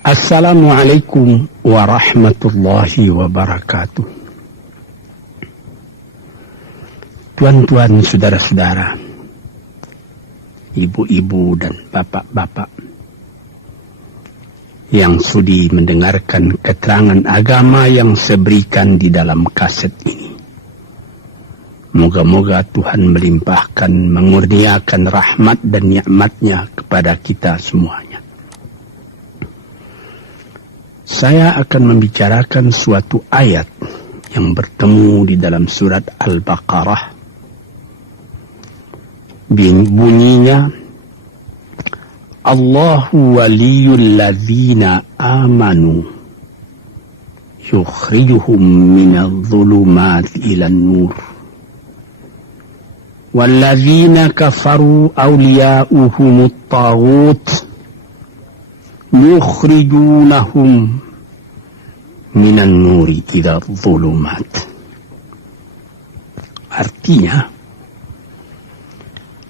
Assalamualaikum warahmatullahi wabarakatuh. Tuan-tuan, saudara-saudara, ibu-ibu dan bapak-bapak yang sudi mendengarkan keterangan agama yang saya berikan di dalam kaset ini. Moga-moga Tuhan melimpahkan, mengurniakan rahmat dan nikmat-Nya kepada kita semuanya. Saya akan membicarakan suatu ayat yang bertemu di dalam surat Al-Baqarah. Bunyinya, Allahu waliyul ladzina amanu yukhrijuhum minadh dhulumati ilan nur. Walladzina kafaru awliya'uhumut taghut yukhrijunahum minan nuri ila dhulumat. Artinya,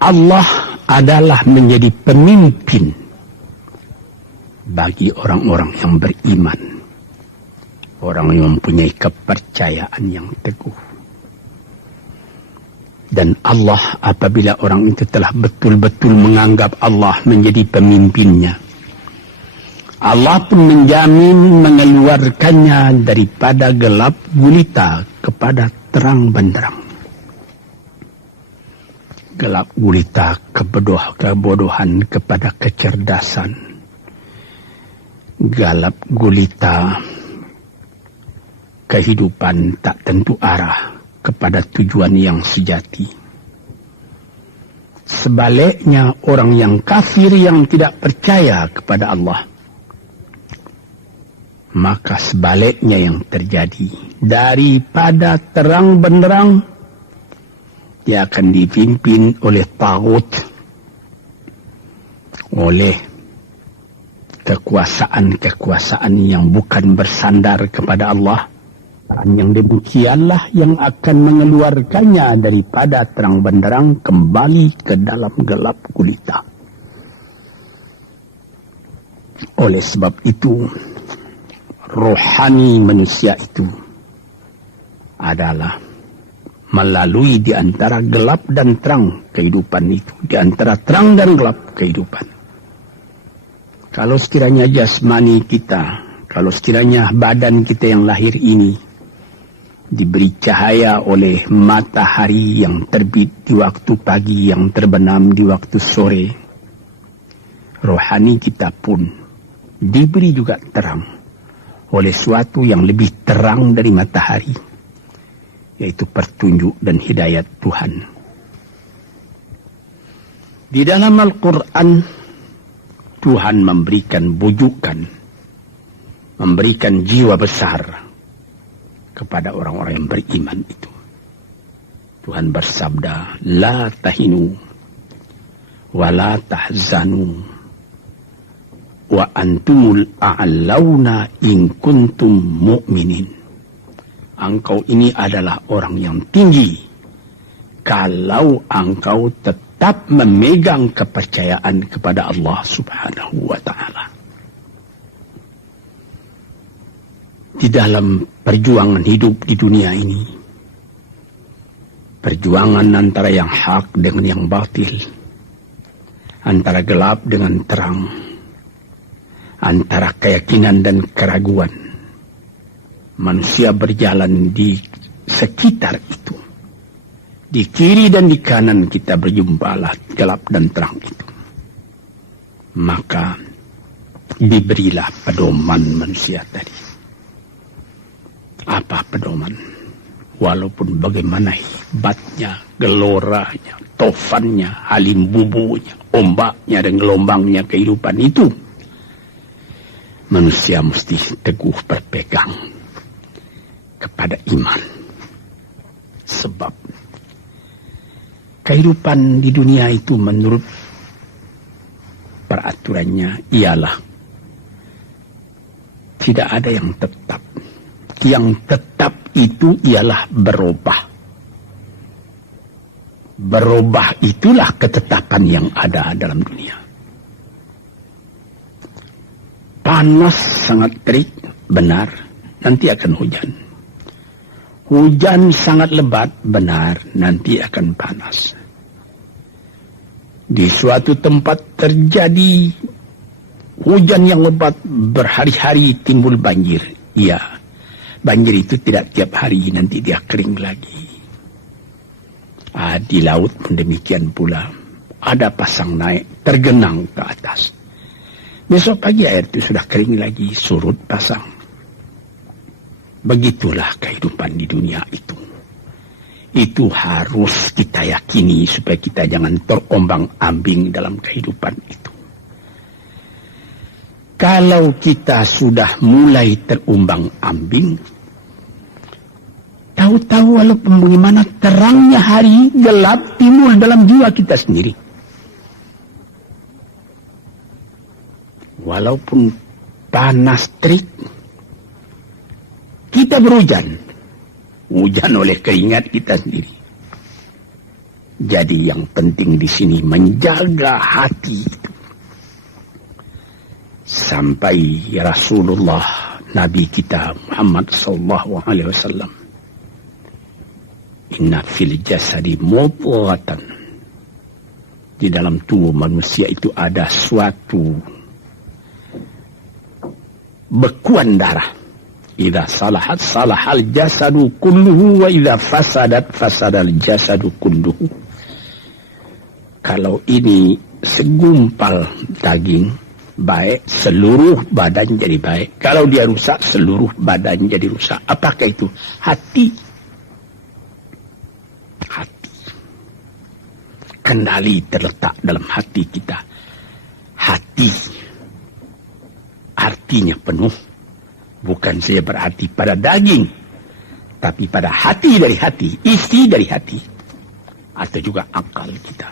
Allah adalah menjadi pemimpin bagi orang-orang yang beriman, orang yang mempunyai kepercayaan yang teguh. Dan Allah, apabila orang itu telah betul-betul menganggap Allah menjadi pemimpinnya, Allah pun menjamin mengeluarkannya daripada gelap gulita kepada terang benderang. Gelap gulita kebodohan kepada kecerdasan. Gelap gulita kehidupan tak tentu arah kepada tujuan yang sejati. Sebaliknya, orang yang kafir yang tidak percaya kepada Allah, maka sebaliknya yang terjadi, daripada terang benderang, dia akan dipimpin oleh taghut, oleh kekuasaan-kekuasaan yang bukan bersandar kepada Allah. Yang demikianlah yang akan mengeluarkannya daripada terang benderang kembali ke dalam gelap gulita. Oleh sebab itu, rohani manusia itu adalah melalui di antara gelap dan terang kehidupan itu, di antara terang dan gelap kehidupan. Kalau sekiranya jasmani kita, kalau sekiranya badan kita yang lahir ini diberi cahaya oleh matahari yang terbit di waktu pagi, yang terbenam di waktu sore, rohani kita pun diberi juga terang oleh suatu yang lebih terang dari matahari, yaitu petunjuk dan hidayat Tuhan. Di dalam Al-Quran, Tuhan memberikan bujukan, memberikan jiwa besar kepada orang-orang yang beriman itu. Tuhan bersabda, La tahinu wa la tahzanu wa antumul a'launa in kuntum mu'minin. Engkau ini adalah orang yang tinggi kalau engkau tetap memegang kepercayaan kepada Allah Subhanahu wa ta'ala. Di dalam perjuangan hidup di dunia ini, perjuangan antara yang hak dengan yang batil, antara gelap dengan terang, antara keyakinan dan keraguan, manusia berjalan di sekitar itu. Di kiri dan di kanan kita berjumpalah gelap dan terang itu. Maka diberilah pedoman manusia tadi. Apa pedoman? Walaupun bagaimana hebatnya, geloranya, tofannya, halim bubunya, ombaknya dan gelombangnya kehidupan itu, manusia mesti teguh berpegang kepada iman. Sebab kehidupan di dunia itu menurut peraturannya ialah tidak ada yang tetap. Yang tetap itu ialah berubah. Berubah itulah ketetapan yang ada dalam dunia. panas sangat terik, benar, nanti akan hujan. Hujan sangat lebat, benar, nanti akan panas. Di suatu tempat terjadi hujan yang lebat, berhari-hari timbul banjir. Iya, banjir itu tidak tiap hari, nanti dia kering lagi. Di laut pun demikian pula. Ada pasang naik, tergenang ke atas. Besok pagi air itu sudah kering lagi, surut pasang. Begitulah kehidupan di dunia itu. Itu harus kita yakini supaya kita jangan terombang-ambing dalam kehidupan itu. Kalau kita sudah mulai terombang-ambing, tahu-tahu walaupun bagaimana terangnya hari, gelap timbul dalam jiwa kita sendiri. Walaupun panas terik, kita berhujan. Hujan oleh keringat kita sendiri. Jadi yang penting di sini menjaga hati itu. Sampai Rasulullah Nabi kita Muhammad sallallahu alaihi wasallam, inna fil jasadi mudghatan, di dalam tubuh manusia itu ada suatu bekuan darah. Idza salahat salahal jasadu kulluhu wa idza fasadat fasadal jasadu kulluhu. Kalau ini segumpal daging baik, seluruh badan jadi baik. Kalau dia rusak, seluruh badan jadi rusak. Apakah itu? Hati. Hati. Kendali terletak dalam hati kita. Hati artinya penuh. Bukan saja berarti pada daging, tapi pada hati dari hati, isi dari hati, atau juga akal kita.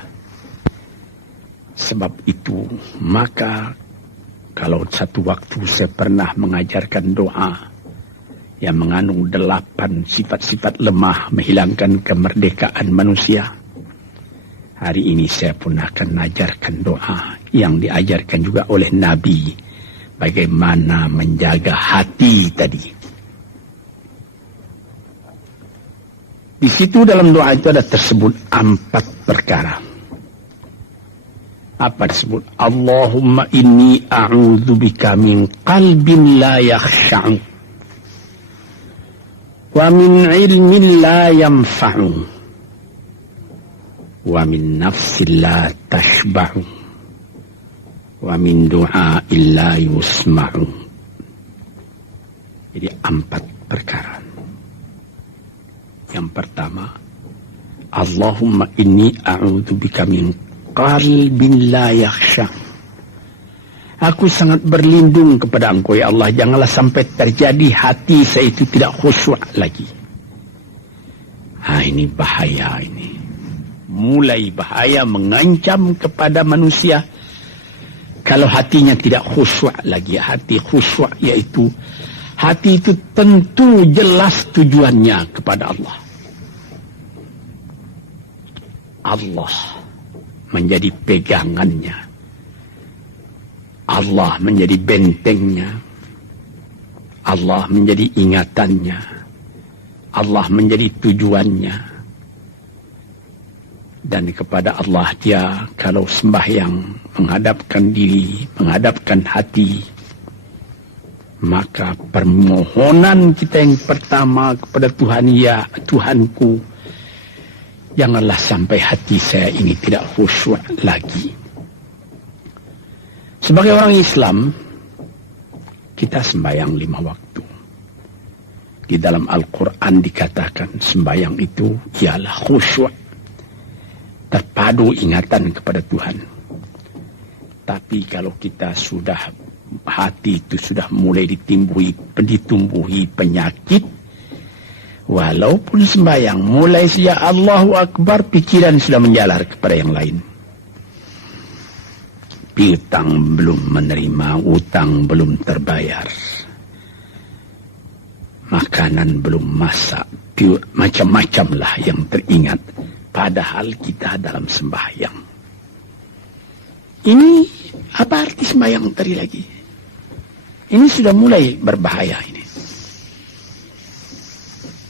Sebab itu, maka kalau satu waktu saya pernah mengajarkan doa yang mengandung 8 sifat-sifat lemah menghilangkan kemerdekaan manusia. Hari ini saya pun akan mengajarkan doa yang diajarkan juga oleh Nabi. Bagaimana menjaga hati tadi. Di situ dalam doa itu ada tersebut 4 perkara. Apa tersebut? Allahumma inni a'udzubika min qalbin la yakhsha'u wa min ilmin la yanfa'u wa min nafsin la tashba'u wa min du'a illa yusma'u. Jadi 4 perkara. Yang pertama, Allahumma inni a'udzubika min qalbin la yakhsha. Aku sangat berlindung kepada Engkau ya Allah, janganlah sampai terjadi hati saya itu tidak khusyuk lagi. Ini bahaya ini. Mulai bahaya, mengancam kepada manusia. Kalau hatinya tidak khusyuk lagi, hati khusyuk yaitu hati itu tentu jelas tujuannya kepada Allah. Allah menjadi pegangannya. Allah menjadi bentengnya. Allah menjadi ingatannya. Allah menjadi tujuannya. Dan kepada Allah dia kalau sembahyang menghadapkan diri, menghadapkan hati, maka permohonan kita yang pertama kepada Tuhan, ya Tuhanku, janganlah sampai hati saya ini tidak khusyuk lagi. Sebagai orang Islam, kita sembahyang 5 waktu. Di dalam Al-Quran dikatakan sembahyang itu ialah khusyuk, terpadu ingatan kepada Tuhan. Tapi kalau kita sudah, hati itu sudah mulai ditumbuhi penyakit, walaupun sembahyang, mulai sejak Allahu Akbar, pikiran sudah menjalar kepada yang lain. Piutang belum menerima, utang belum terbayar, makanan belum masak, macam-macam lah yang teringat. Padahal kita dalam sembahyang. Ini apa arti sembahyang tadi lagi? Ini sudah mulai berbahaya ini.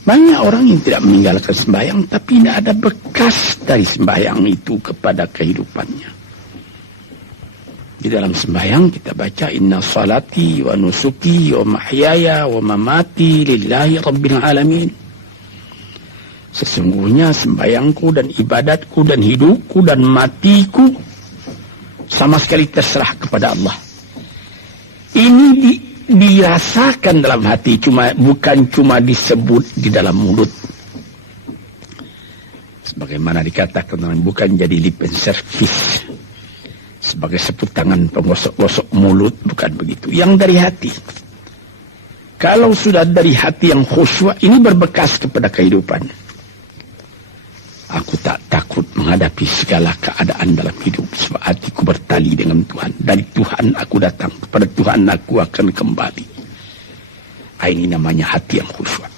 Banyak orang yang tidak meninggalkan sembahyang, tapi tidak ada bekas dari sembahyang itu kepada kehidupannya. Di dalam sembahyang kita baca, inna salati wa nusuki wa mahyaya wa mamati lillahi rabbil alamin. Sesungguhnya sembahyangku dan ibadatku dan hidupku dan matiku sama sekali terserah kepada Allah. Ini dirasakan dalam hati, bukan cuma disebut di dalam mulut. Sebagaimana dikatakan, bukan jadi lip and service sebagai seput tangan penggosok-gosok mulut, bukan begitu. Yang dari hati. Kalau sudah dari hati yang khusyuk, ini berbekas kepada kehidupan. Aku tak takut menghadapi segala keadaan dalam hidup, sebab hatiku bertali dengan Tuhan. Dari Tuhan aku datang, kepada Tuhan aku akan kembali. Ini namanya hati yang khusyuk.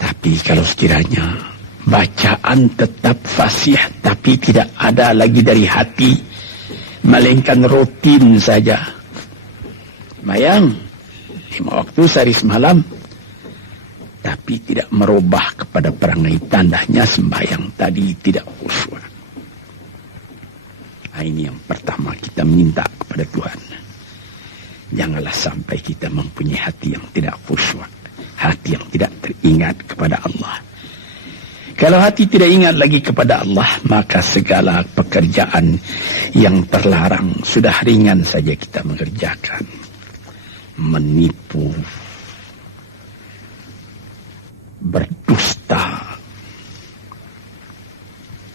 Tapi kalau sekiranya bacaan tetap fasih, tapi tidak ada lagi dari hati, melainkan rutin saja. Sembahyang 5 waktu sehari semalam, tapi tidak merubah kepada perangai, tandanya sembahyang tadi tidak khusyuk. Ini yang pertama kita minta kepada Tuhan. Janganlah sampai kita mempunyai hati yang tidak khusyuk, hati yang tidak teringat kepada Allah. Kalau hati tidak ingat lagi kepada Allah, maka segala pekerjaan yang terlarang sudah ringan saja kita mengerjakan. Menipu, berdusta,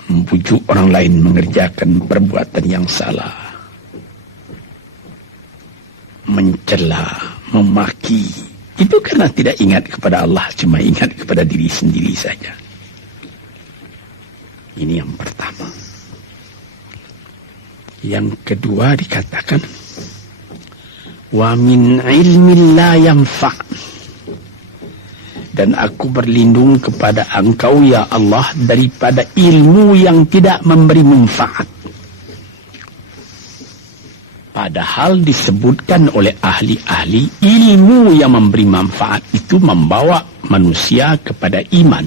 membujuk orang lain mengerjakan perbuatan yang salah, mencela, memaki, itu karena tidak ingat kepada Allah, cuma ingat kepada diri sendiri saja. Ini yang pertama. Yang kedua dikatakan, wa min ilmin la yanfa'. Dan aku berlindung kepada Engkau ya Allah daripada ilmu yang tidak memberi manfaat. Padahal disebutkan oleh ahli-ahli, ilmu yang memberi manfaat itu membawa manusia kepada iman.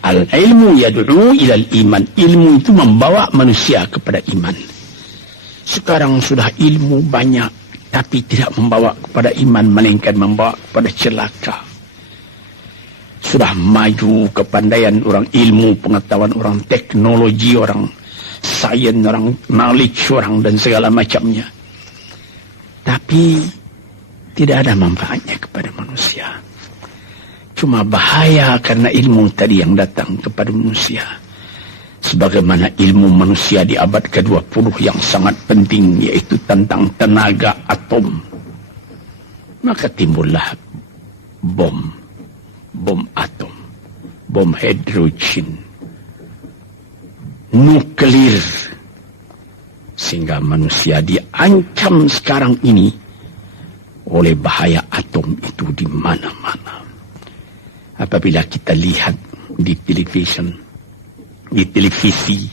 Al-ilmu yad'u ilal iman. Ilmu itu membawa manusia kepada iman. Sekarang sudah ilmu banyak, tapi tidak membawa kepada iman, melainkan membawa kepada celaka. Sudah maju kepandaian orang, ilmu, pengetahuan orang, teknologi orang, sains orang, knowledge orang, dan segala macamnya. Tapi tidak ada manfaatnya kepada manusia. Cuma bahaya karena ilmu tadi yang datang kepada manusia. Sebagaimana ilmu manusia di abad ke-20 yang sangat penting, yaitu tentang tenaga atom. Maka timbullah bom atom, bom hidrogen, nuklir, sehingga manusia diancam sekarang ini oleh bahaya atom itu di mana-mana. Apabila kita lihat di televisi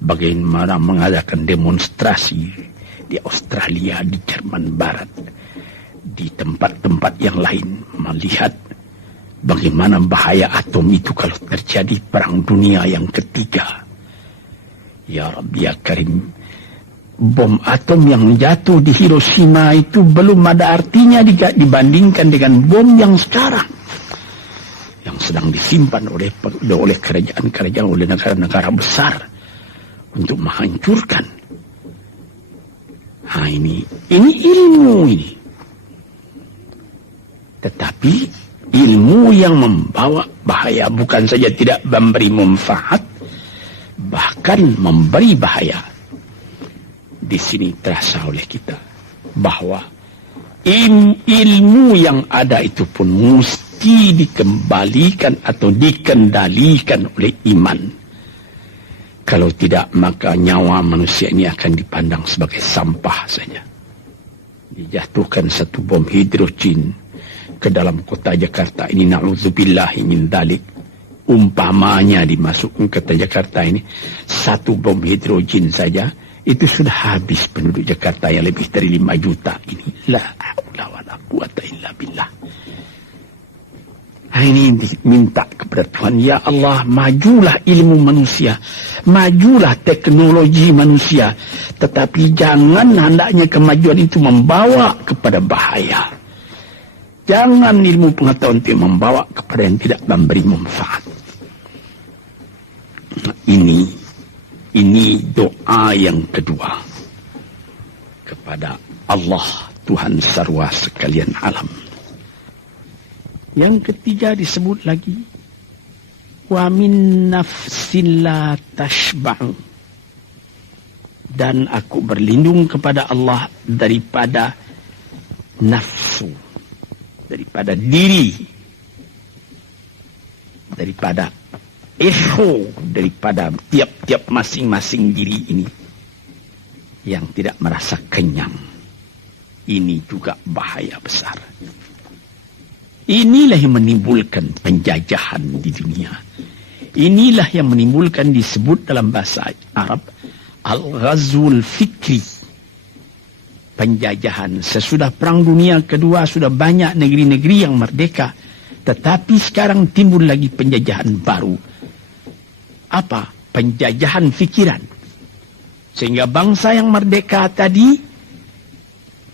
bagaimana mengadakan demonstrasi di Australia, di Jerman Barat, di tempat-tempat yang lain, melihat bagaimana bahaya atom itu kalau terjadi perang dunia yang ketiga. Ya Rabbi ya Karim, bom atom yang jatuh di Hiroshima itu belum ada artinya dibandingkan dengan bom yang sekarang, yang sedang disimpan oleh kerajaan-kerajaan, oleh negara-negara besar untuk menghancurkan. Ini ilmu ini. Tetapi ilmu yang membawa bahaya, bukan saja tidak memberi manfaat, bahkan memberi bahaya. Di sini terasa oleh kita bahwa ilmu yang ada itu pun mesti dikembalikan atau dikendalikan oleh iman. Kalau tidak, maka nyawa manusia ini akan dipandang sebagai sampah saja. Dijatuhkan satu bom hidrogen ke dalam kota Jakarta ini, na'udzubillahi min dzalik. Umpamanya dimasukkan ke kota Jakarta ini, satu bom hidrogen saja, itu sudah habis penduduk Jakarta yang lebih dari 5 juta ini. La haula wala quwata illa billah. Ini minta kepada Tuhan, ya Allah, majulah ilmu manusia, majulah teknologi manusia, tetapi jangan hendaknya kemajuan itu membawa kepada bahaya. Jangan ilmu pengetahuan itu membawa kepada yang tidak memberi manfaat. Ini doa yang kedua kepada Allah, Tuhan sarwa sekalian alam. Yang ketiga disebut lagi, wa min nafsin la tashba'u, dan aku berlindung kepada Allah daripada nafsu, daripada diri, daripada ego, daripada tiap-tiap masing-masing diri ini yang tidak merasa kenyang. Ini juga bahaya besar. Inilah yang menimbulkan penjajahan di dunia. Inilah yang menimbulkan, disebut dalam bahasa Arab, al-ghazwul fikri. Penjajahan. Sesudah Perang Dunia Kedua sudah banyak negeri-negeri yang merdeka. Tetapi sekarang timbul lagi penjajahan baru. Apa? Penjajahan fikiran. Sehingga bangsa yang merdeka tadi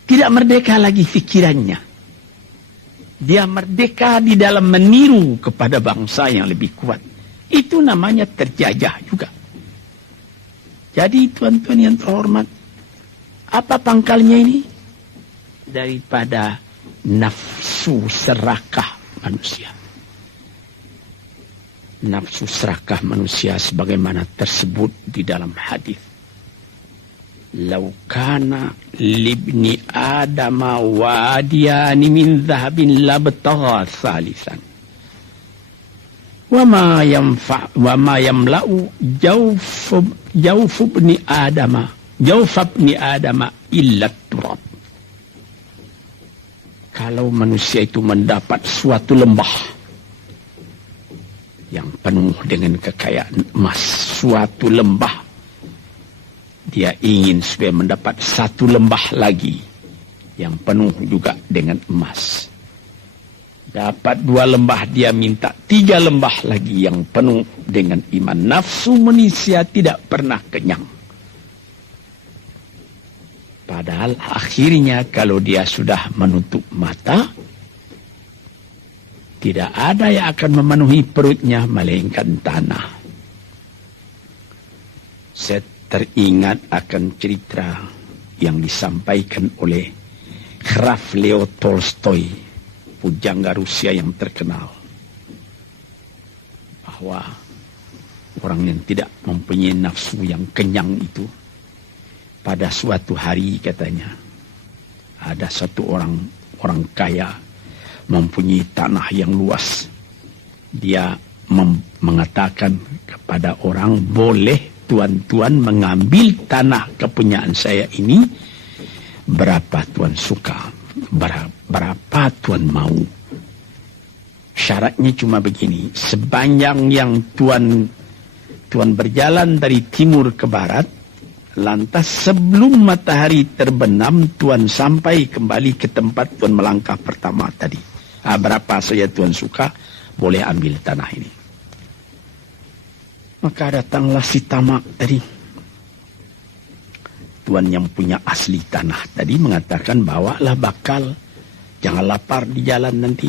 tidak merdeka lagi fikirannya. Dia merdeka di dalam meniru kepada bangsa yang lebih kuat. Itu namanya terjajah juga. Jadi tuan-tuan yang terhormat, apa pangkalnya ini? Daripada nafsu serakah manusia. Nafsu serakah manusia sebagaimana tersebut di dalam hadis. Lau kana libni adama wadiyani min dhahabin labtagha thalithan. Wa ma yamla'u jawf ibni adama illa turab. Kalau manusia itu mendapat suatu lembah yang penuh dengan kekayaan emas, suatu lembah, dia ingin supaya mendapat satu lembah lagi yang penuh juga dengan emas. Dapat 2 lembah, dia minta 3 lembah lagi yang penuh dengan iman. Nafsu manusia tidak pernah kenyang. Padahal akhirnya kalau dia sudah menutup mata, tidak ada yang akan memenuhi perutnya melainkan tanah. Teringat akan cerita yang disampaikan oleh Graf Leo Tolstoy, pujangga Rusia yang terkenal, bahwa orang yang tidak mempunyai nafsu yang kenyang itu, pada suatu hari katanya, ada satu orang kaya mempunyai tanah yang luas. Dia mengatakan kepada orang, boleh tuan-tuan mengambil tanah kepunyaan saya ini, berapa tuan suka, berapa tuan mau. Syaratnya cuma begini, sepanjang yang tuan berjalan dari timur ke barat, lantas sebelum matahari terbenam, tuan sampai kembali ke tempat tuan melangkah pertama tadi. Berapa saja tuan suka, boleh ambil tanah ini. Maka datanglah si tamak tadi. Tuan yang punya asli tanah tadi mengatakan, bawalah bakal, jangan lapar di jalan nanti.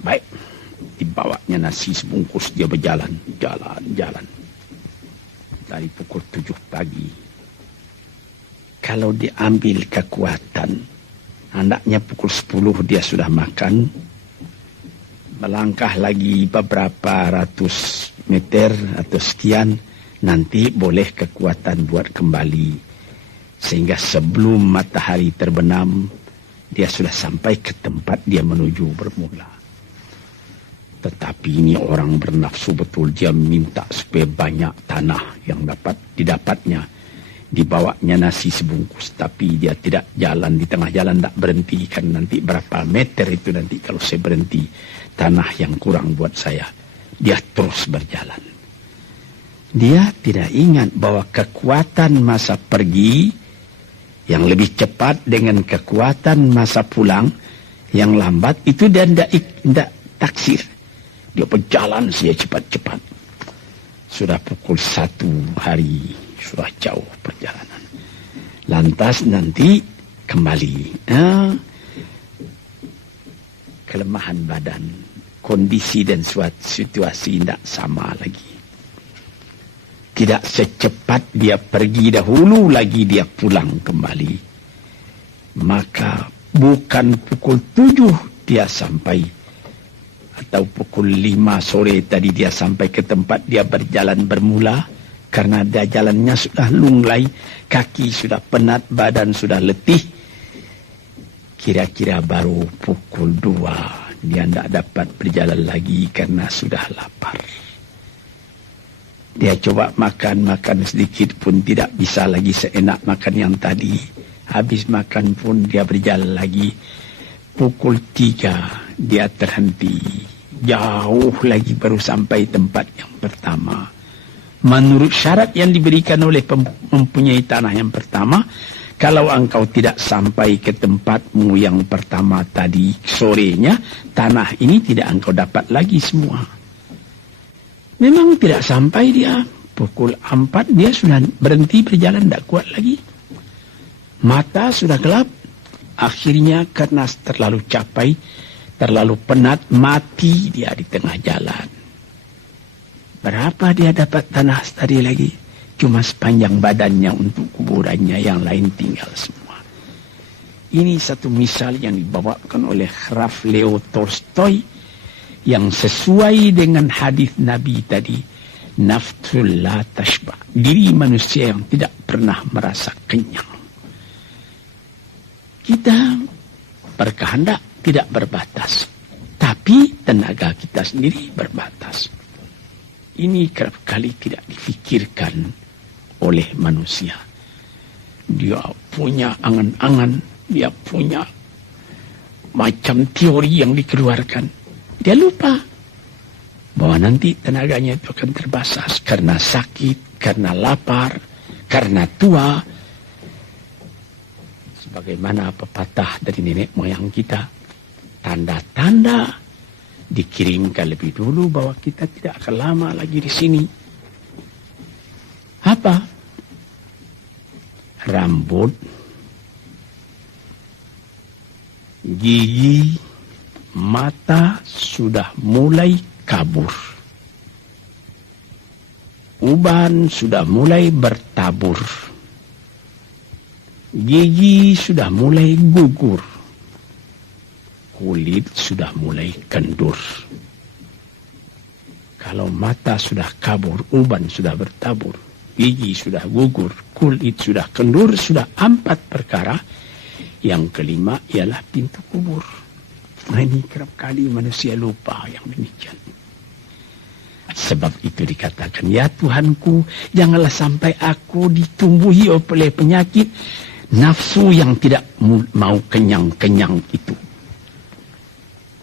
Baik, dibawanya nasi sebungkus, dia berjalan, jalan. Dari pukul 7 pagi. Kalau diambil kekuatan, hendaknya pukul 10 dia sudah makan. Melangkah lagi beberapa ratus meter atau sekian, nanti boleh kekuatan buat kembali. Sehingga sebelum matahari terbenam, dia sudah sampai ke tempat dia menuju bermula. Tetapi ini orang bernafsu betul, dia minta supaya banyak tanah yang didapatnya. Dibawanya nasi sebungkus, tapi dia tidak jalan di tengah jalan, tak berhenti, kan nanti berapa meter itu nanti kalau saya berhenti, tanah yang kurang buat saya. Dia terus berjalan. Dia tidak ingat bahwa kekuatan masa pergi yang lebih cepat dengan kekuatan masa pulang yang lambat itu dia tidak taksir. Dia berjalan saja cepat-cepat. Sudah pukul 1 hari, sudah jauh perjalanan. Lantas nanti kembali. Kelemahan badan, kondisi dan situasi tidak sama lagi. Tidak secepat dia pergi dahulu lagi dia pulang kembali. Maka bukan pukul 7 dia sampai, atau pukul 5 sore tadi dia sampai ke tempat dia berjalan bermula, karena dia jalannya sudah lunglai, kaki sudah penat, badan sudah letih. Kira-kira baru pukul 2 dia tidak dapat berjalan lagi karena sudah lapar. Dia coba makan sedikit pun tidak bisa lagi seenak makan yang tadi. Habis makan pun dia berjalan lagi. Pukul 3 dia terhenti. Jauh lagi baru sampai tempat yang pertama. Menurut syarat yang diberikan oleh mempunyai tanah yang pertama, kalau engkau tidak sampai ke tempatmu yang pertama tadi sorenya, tanah ini tidak engkau dapat lagi semua. Memang tidak sampai dia. Pukul 4 dia sudah berhenti berjalan, tidak kuat lagi. Mata sudah gelap. Akhirnya karena terlalu capek, terlalu penat, mati dia di tengah jalan. Berapa dia dapat tanah tadi lagi? Cuma sepanjang badannya untuk kuburannya, yang lain tinggal semua. Ini satu misal yang dibawakan oleh Graf Leo Tolstoy, yang sesuai dengan hadis Nabi tadi, nafsul la tashba, diri manusia yang tidak pernah merasa kenyang. Kita berkehendak tidak berbatas, tapi tenaga kita sendiri berbatas. Ini kerap kali tidak difikirkan oleh manusia. Dia punya angan-angan, dia punya macam teori yang dikeluarkan. Dia lupa bahwa nanti tenaganya itu akan terbatas karena sakit, karena lapar, karena tua. Sebagaimana pepatah dari nenek moyang kita, tanda-tanda dikirimkan lebih dulu bahwa kita tidak akan lama lagi di sini. Apa? Rambut, gigi, mata sudah mulai kabur. Uban sudah mulai bertabur. Gigi sudah mulai gugur. Kulit sudah mulai kendur. Kalau mata sudah kabur, uban sudah bertabur, gigi sudah gugur, kulit sudah kendur, sudah 4 perkara. Yang kelima ialah pintu kubur. Nah, ini kerap kali manusia lupa yang demikian. Sebab itu dikatakan, ya Tuhanku, janganlah sampai aku ditumbuhi oleh penyakit nafsu yang tidak mau kenyang-kenyang itu.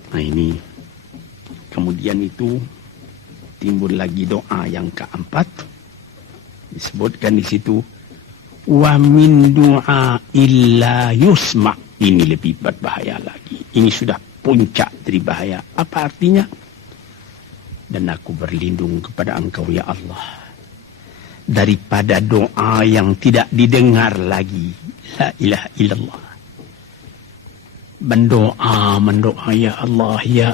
Nah ini, kemudian itu timbul lagi doa yang keempat. Disebutkan di situ, wa min du'a illa yusma'. Ini lebih berbahaya lagi. Ini sudah puncak dari bahaya. Apa artinya? Dan aku berlindung kepada Engkau ya Allah, daripada doa yang tidak didengar lagi. La ilaha illallah. Mendoa ya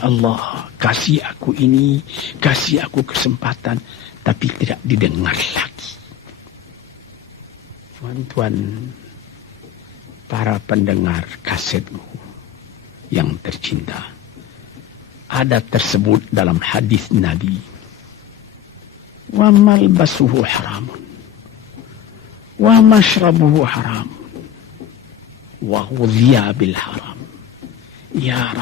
Allah, kasih aku ini, kasih aku kesempatan, tapi tidak didengar lagi. Tuan-tuan, para pendengar kasetmu yang tercinta, ada tersebut dalam hadis Nabi, wa malbasuhu haramun, wa mashrabuhu haramun, wa ghudhiya bil haram. Ya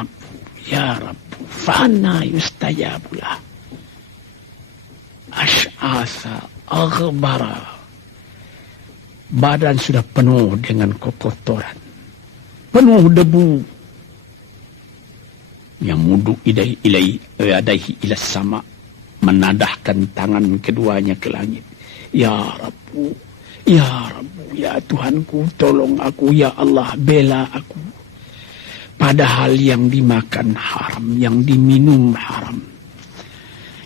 Rabb, fa'anna yustajabu lah. Ash'asa aghbara. Badan sudah penuh dengan kotoran, penuh debu. Yang mudu ilaihi ila sama, menadahkan tangan keduanya ke langit. Ya Rabbu, ya Rabbu, ya Tuhanku, tolong aku, ya Allah, bela aku. Padahal yang dimakan haram, yang diminum haram,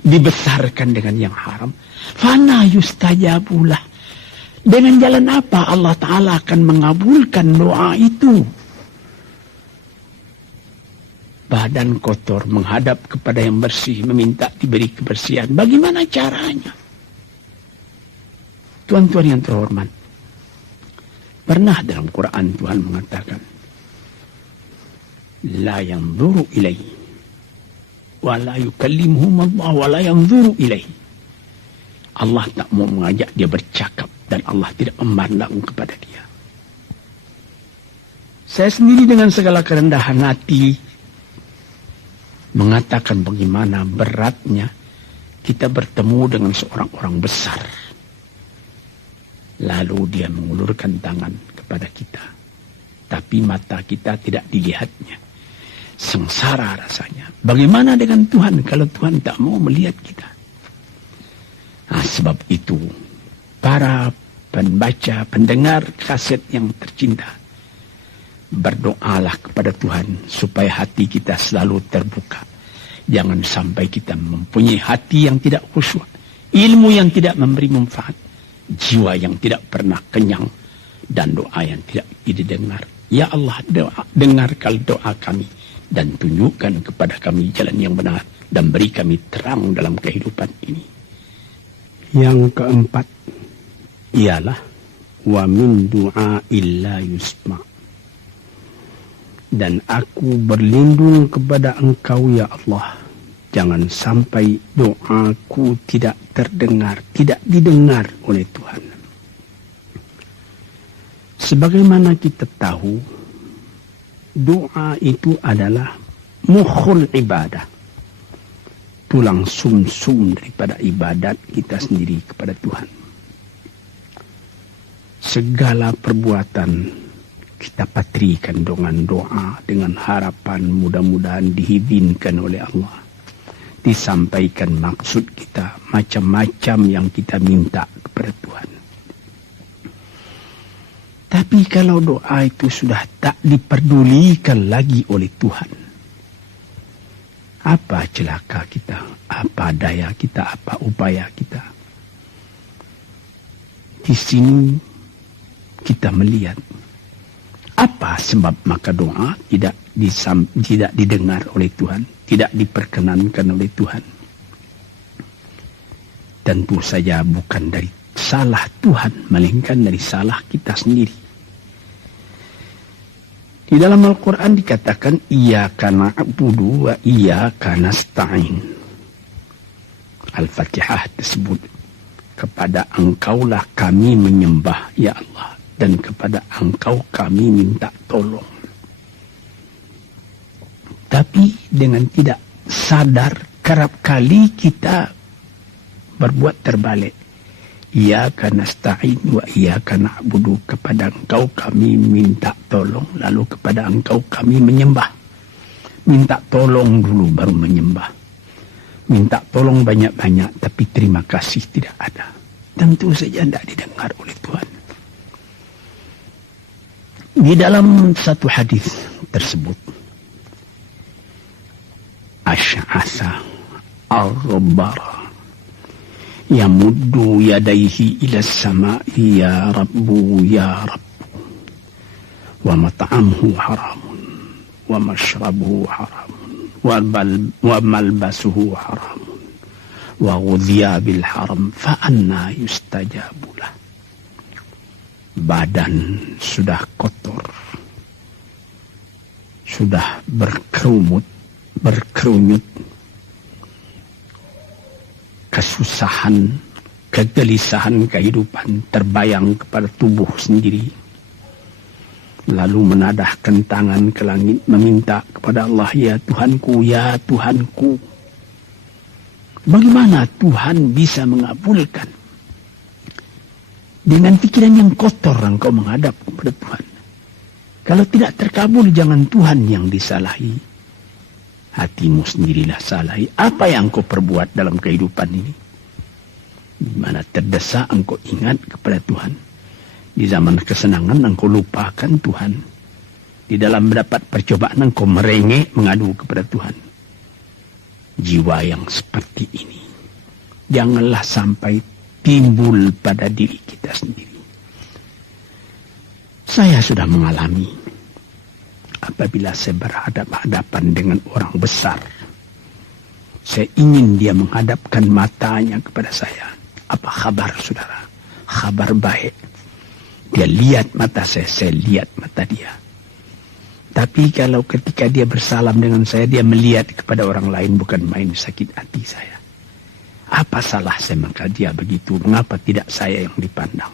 dibesarkan dengan yang haram. Fana yustajabulah. Dengan jalan apa Allah Ta'ala akan mengabulkan doa itu? Badan kotor menghadap kepada yang bersih, meminta diberi kebersihan. Bagaimana caranya? Tuan-tuan yang terhormat, pernah dalam Quran Tuhan mengatakan, la yanzuru ilaihi wa la yukallimuhum Allah wa la yanzuru ilaihi. Allah tak mau mengajak dia bercakap dan Allah tidak memandang kepada dia. Saya sendiri dengan segala kerendahan hati mengatakan bagaimana beratnya kita bertemu dengan seorang orang besar. Lalu dia mengulurkan tangan kepada kita. Tapi mata kita tidak dilihatnya. Sengsara rasanya. Bagaimana dengan Tuhan kalau Tuhan tak mau melihat kita? Nah, sebab itu para pembaca, pendengar kaset yang tercinta, berdoalah kepada Tuhan supaya hati kita selalu terbuka. Jangan sampai kita mempunyai hati yang tidak khusyuk, ilmu yang tidak memberi manfaat, jiwa yang tidak pernah kenyang, dan doa yang tidak didengar. Ya Allah, dengarkan doa kami dan tunjukkan kepada kami jalan yang benar dan beri kami terang dalam kehidupan ini. Yang keempat ialah wa min du'a illa yusma. Dan aku berlindung kepada Engkau ya Allah, jangan sampai doaku tidak terdengar, tidak didengar oleh Tuhan. Sebagaimana kita tahu, doa itu adalah mukhul ibadah, tulang sumsum daripada ibadat kita sendiri kepada Tuhan. Segala perbuatan kita patrikan dengan doa, dengan harapan mudah-mudahan diizinkan oleh Allah. Disampaikan maksud kita, macam-macam yang kita minta kepada Tuhan. Tapi kalau doa itu sudah tak diperdulikan lagi oleh Tuhan, apa celaka kita, apa daya kita, apa upaya kita? Di sini kita melihat apa sebab maka doa tidak didengar oleh Tuhan, tidak diperkenankan oleh Tuhan. Tentu saja bukan dari salah Tuhan, melainkan dari salah kita sendiri. Di dalam Al-Quran dikatakan, Iyyaka na'budu wa iyyaka nasta'in. Al-Fatihah tersebut, kepada Engkaulah kami menyembah, ya Allah, dan kepada Engkau kami minta tolong. Tapi dengan tidak sadar, kerap kali kita berbuat terbalik. Iyyaka nasta'in wa iyyaka na'budu, kepada Engkau kami minta tolong, lalu kepada Engkau kami menyembah. Minta tolong dulu baru menyembah. Minta tolong banyak-banyak tapi terima kasih tidak ada. Tentu saja tidak didengar oleh Tuhan. Di dalam satu hadis tersebut, Asy'asa ar-rabbara yamuddu yadayhi ila as-sama'i ya Rabbu ya Rabbu, wa mat'amuhu haramun wa mashrabuhu haramun wa malbasuhu haramun wa ghudhiya bil haram fa anna yustajabulah. Badan sudah kotor, sudah berkerunyut, kesusahan, kegelisahan kehidupan terbayang kepada tubuh sendiri. Lalu menadahkan tangan ke langit meminta kepada Allah, ya Tuhanku, ya Tuhanku. Bagaimana Tuhan bisa mengabulkan? Dengan pikiran yang kotor engkau menghadap kepada Tuhan. Kalau tidak terkabul, jangan Tuhan yang disalahi. Hatimu sendirilah salah. Apa yang kau perbuat dalam kehidupan ini? Di mana terdesak engkau ingat kepada Tuhan. Di zaman kesenangan engkau lupakan Tuhan. Di dalam mendapat percobaan engkau merengek mengadu kepada Tuhan. Jiwa yang seperti ini janganlah sampai timbul pada diri kita sendiri. Saya sudah mengalami apabila saya berhadapan-hadapan dengan orang besar. Saya ingin dia menghadapkan matanya kepada saya. Apa kabar saudara? Kabar baik. Dia lihat mata saya lihat mata dia. Tapi kalau ketika dia bersalam dengan saya, dia melihat kepada orang lain, bukan main sakit hati saya. Apa salah saya maka dia begitu? Mengapa tidak saya yang dipandang?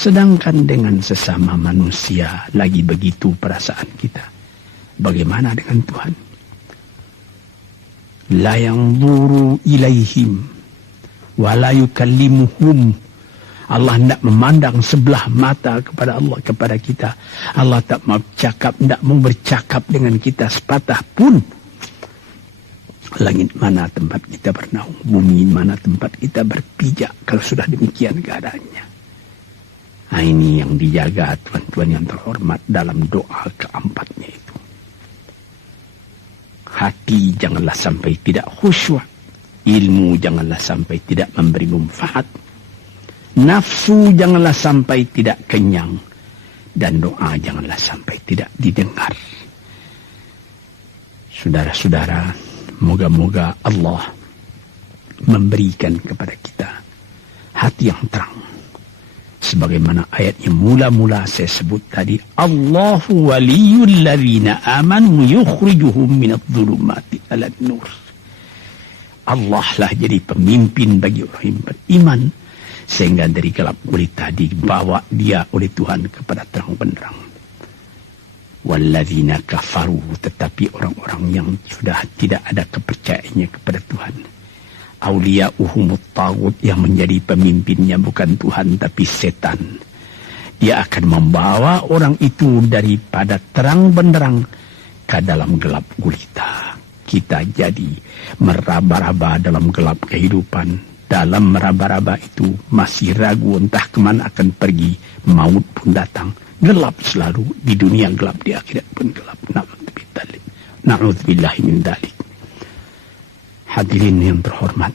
Sedangkan dengan sesama manusia lagi begitu perasaan kita. Bagaimana dengan Tuhan? La yanzuru ilaihim wa la yukallimuhum. Allah tidak memandang sebelah mata kepada Allah, kepada kita. Allah tak mau cakap, tidak mau bercakap dengan kita sepatah pun. Langit mana tempat kita bernaung, bumi mana tempat kita berpijak, kalau sudah demikian keadaannya. Nah, ini yang dijaga tuan-tuan yang terhormat dalam doa keempatnya itu. Hati janganlah sampai tidak khusyuk. Ilmu janganlah sampai tidak memberi manfaat. Nafsu janganlah sampai tidak kenyang. Dan doa janganlah sampai tidak didengar. Saudara-saudara, moga-moga Allah memberikan kepada kita hati yang terang. Sebagaimana ayat yang mula-mula saya sebut tadi. Allahu waliyul ladzina amanu yukhrijuhum minadh-dhulumati alan nur. Allah lah jadi pemimpin bagi orang yang beriman. Sehingga dari gelap gulita dibawa dia oleh Tuhan kepada terang benderang. Walladzina kafaru, tetapi orang-orang yang sudah tidak ada kepercayaannya kepada Tuhan. Auliya'uhumut taghut, yang menjadi pemimpinnya bukan Tuhan tapi setan. Dia akan membawa orang itu daripada terang benderang ke dalam gelap gulita. Kita jadi meraba-raba dalam gelap kehidupan. Dalam meraba-raba itu masih ragu entah kemana akan pergi. Maut pun datang. Gelap selalu. Di dunia gelap, di akhirat pun gelap. Na'udzubillahi min dzalik. Hadirin yang terhormat,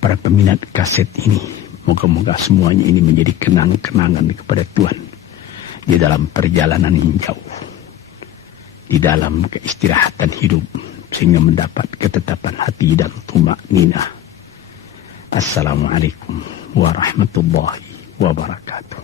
para peminat kaset ini, moga-moga semuanya ini menjadi kenang-kenangan kepada Tuhan di dalam perjalanan yang jauh, di dalam keistirahatan hidup, sehingga mendapat ketetapan hati dan tumakninah. Assalamualaikum warahmatullahi wabarakatuh.